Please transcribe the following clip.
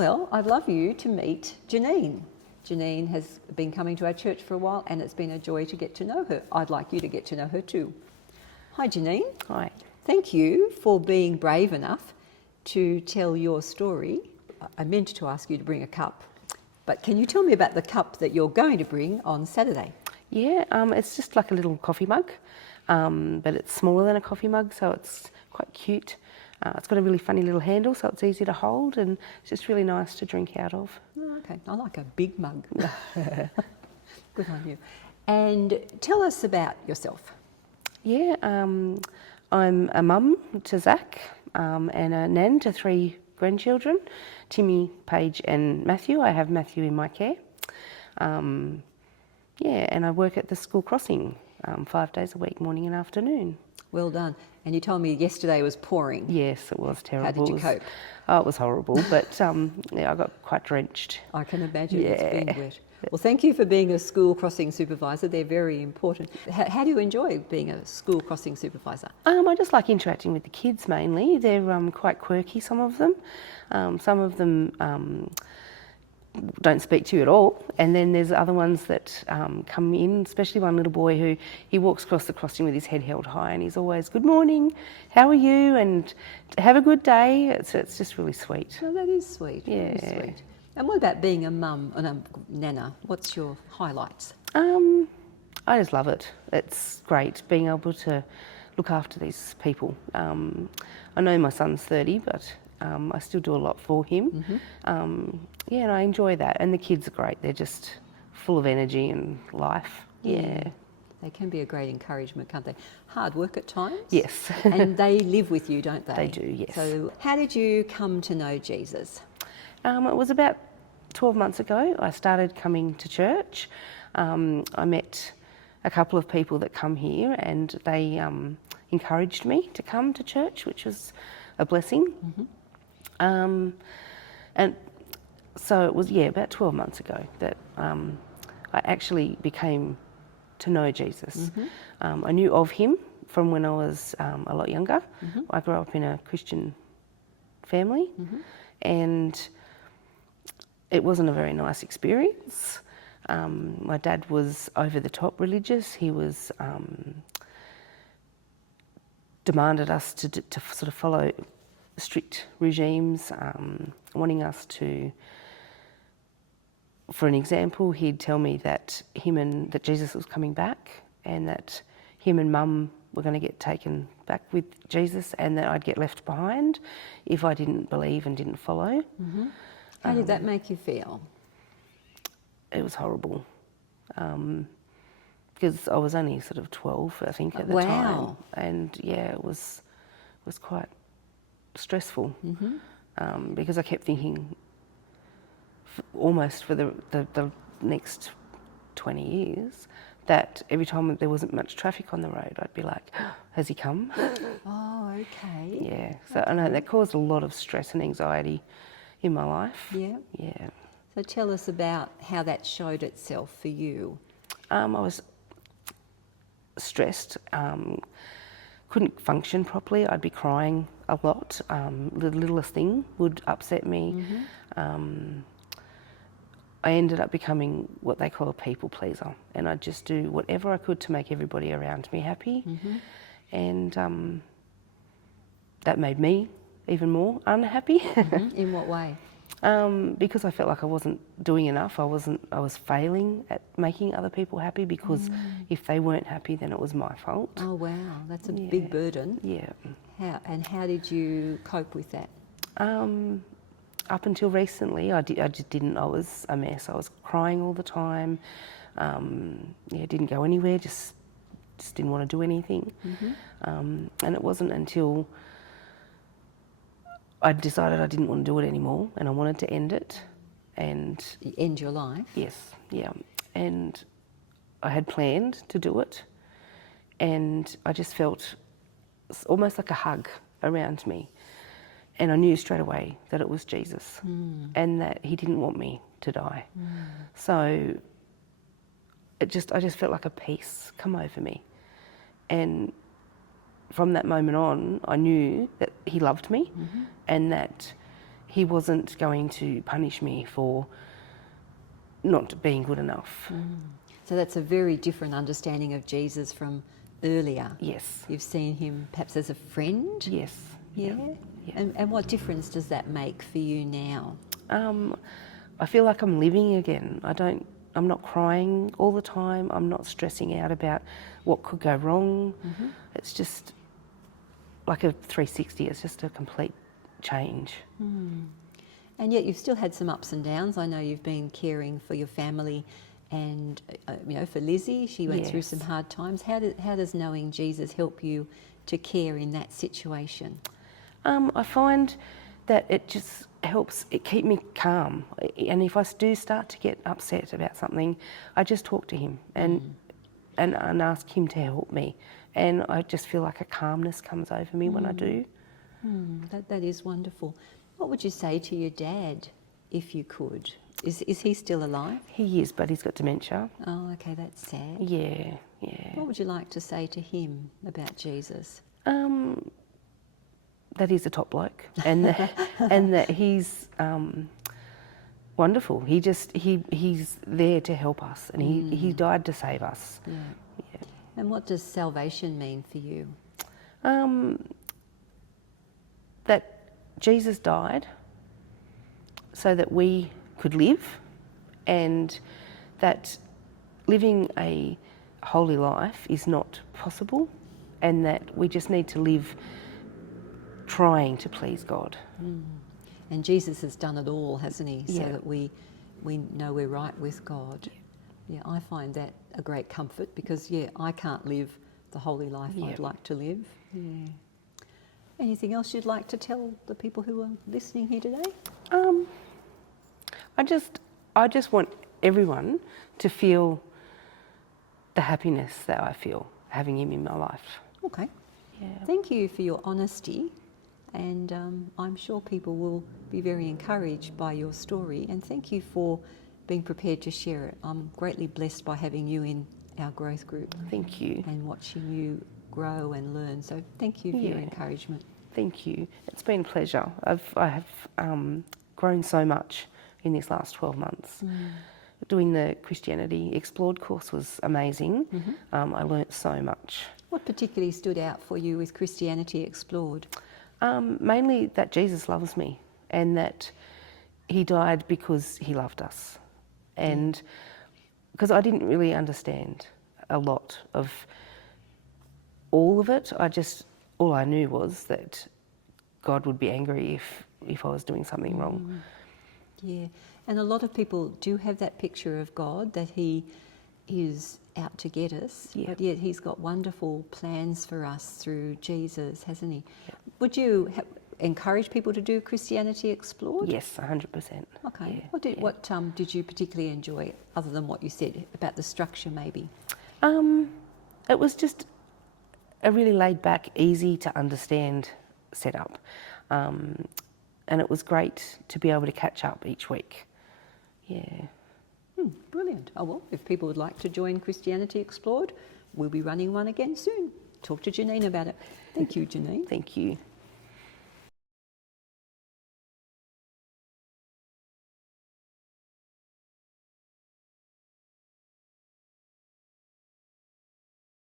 Well, I'd love you to meet Jeanine. Jeanine has been coming to our church for a while and it's been a joy to get to know her. I'd like you to get to know her too. Hi Jeanine. Hi. Thank you for being brave enough to tell your story. I meant to ask you to bring a cup, but can you tell me about the cup that you're going to bring on Saturday? Yeah, it's just like a little coffee mug, but it's smaller than a coffee mug, so it's quite cute. It's got a really funny little handle, so it's easy to hold, and it's just really nice to drink out of. Oh, okay, I like a big mug. Good on you. And tell us about yourself. Yeah, I'm a mum to Zach and a nan to 3 grandchildren, Timmy, Paige and Matthew. I have Matthew in my care. Yeah, and I work at the school crossing 5 days a week, morning and afternoon. Well done. And you told me yesterday was pouring. Yes, it was terrible. How did you cope? Oh, it was horrible, but yeah, I got quite drenched. I can imagine. Yeah. It's been wet. Well, thank you for being a school crossing supervisor. They're very important. How do you enjoy being a school crossing supervisor? I just like interacting with the kids mainly. They're quite quirky, some of them. Some of them don't speak to you at all, and then there's other ones that come in, especially one little boy who he walks across the crossing with his head held high and he's always, good morning, how are you, and have a good day. It's just really sweet. Oh, that is sweet. Yeah. Very sweet. And what about being a mum and a nana? What's your highlights? I just love it. It's great being able to look after these people. I know my son's 30, but I still do a lot for him. Mm-hmm. Yeah, and I enjoy that. And the kids are great. They're just full of energy and life. Yeah. They can be a great encouragement, can't they? Hard work at times. Yes. And they live with you, don't they? They do, yes. So how did you come to know Jesus? It was about 12 months ago. I started coming to church. I met a couple of people that come here and they encouraged me to come to church, which was a blessing. Mm-hmm. And so it was, about 12 months ago that I actually became to know Jesus. Mm-hmm. I knew of him from when I was a lot younger. Mm-hmm. I grew up in a Christian family. Mm-hmm. And it wasn't a very nice experience. My dad was over the top religious. He was demanded us to sort of follow strict regimes, wanting us to, for an example, he'd tell me that that Jesus was coming back and that him and Mum were going to get taken back with Jesus and that I'd get left behind if I didn't believe and didn't follow. Mm-hmm. How did that make you feel? It was horrible. Because I was only sort of 12, I think, at the time. And yeah, it was quite stressful. Mm-hmm. Because I kept thinking almost for the next 20 years that every time there wasn't much traffic on the road, I'd be like, has he come? Oh, okay. Yeah, so I know that caused a lot of stress and anxiety in my life. Yeah. Yeah. So tell us about how that showed itself for you. I was stressed, couldn't function properly. I'd be crying a lot. The littlest thing would upset me. Mm-hmm. I ended up becoming what they call a people pleaser, and I'd just do whatever I could to make everybody around me happy. Mm-hmm. And that made me even more unhappy. Mm-hmm. In what way? Because I felt like I wasn't doing enough. I was failing at making other people happy because if they weren't happy, then it was my fault. Oh wow, that's a big burden. Yeah. How did you cope with that? Up until recently, I just didn't. I was a mess. I was crying all the time. Didn't go anywhere. Just didn't want to do anything. Mm-hmm. And it wasn't until I decided I didn't want to do it anymore and I wanted to end it. And end your life? Yes, yeah. And I had planned to do it and I just felt almost like a hug around me. And I knew straight away that it was Jesus and that he didn't want me to die. So I just felt like a peace come over me. And from that moment on, I knew that he loved me and that he wasn't going to punish me for not being good enough. So that's a very different understanding of Jesus from earlier. Yes. You've seen him perhaps as a friend? Yes. Yeah. Yeah. And what difference does that make for you now? I feel like I'm living again. I'm not crying all the time. I'm not stressing out about what could go wrong. It's just like a 360. It's just a complete change. And yet you've still had some ups and downs. I know you've been caring for your family and, for Lizzie. She went through some hard times. How does knowing Jesus help you to care in that situation? I find that it just helps it keep me calm. And if I do start to get upset about something, I just talk to him and ask him to help me. And I just feel like a calmness comes over me when I do. That is wonderful. What would you say to your dad if you could? Is he still alive? He is, but he's got dementia. Oh, okay, that's sad. Yeah. What would you like to say to him about Jesus? That he's a top bloke and that he's wonderful. He's there to help us, and he died to save us. Yeah. And what does salvation mean for you? That Jesus died so that we could live, and that living a holy life is not possible, and that we just need to live trying to please God. And Jesus has done it all, hasn't he? So Yeah. that we know we're right with God. Yeah, I find that a great comfort because, I can't live the holy life I'd like to live. Yeah. Anything else you'd like to tell the people who are listening here today? I just want everyone to feel the happiness that I feel having him in my life. Okay. Yeah. Thank you for your honesty, and I'm sure people will be very encouraged by your story, and thank you for being prepared to share it. I'm greatly blessed by having you in our growth group. Thank you. And watching you grow and learn. So thank you for your encouragement. Thank you. It's been a pleasure. I have grown so much in these last 12 months. Doing the Christianity Explored course was amazing. I learnt so much. What particularly stood out for you with Christianity Explored? Mainly that Jesus loves me and that he died because he loved us. And because I didn't really understand a lot of all of it, all I knew was that God would be angry if I was doing something wrong. Yeah, and a lot of people do have that picture of God, that he is out to get us, but yet he's got wonderful plans for us through Jesus, hasn't he? Yeah. Would you encourage people to do Christianity Explored? Yes, 100%. Okay. What did you particularly enjoy, other than what you said about the structure maybe? It was just a really laid back, easy to understand setup. And it was great to be able to catch up each week. Yeah. Brilliant. Oh, well, if people would like to join Christianity Explored, we'll be running one again soon. Talk to Jeanine about it. Thank you, Jeanine. Thank you.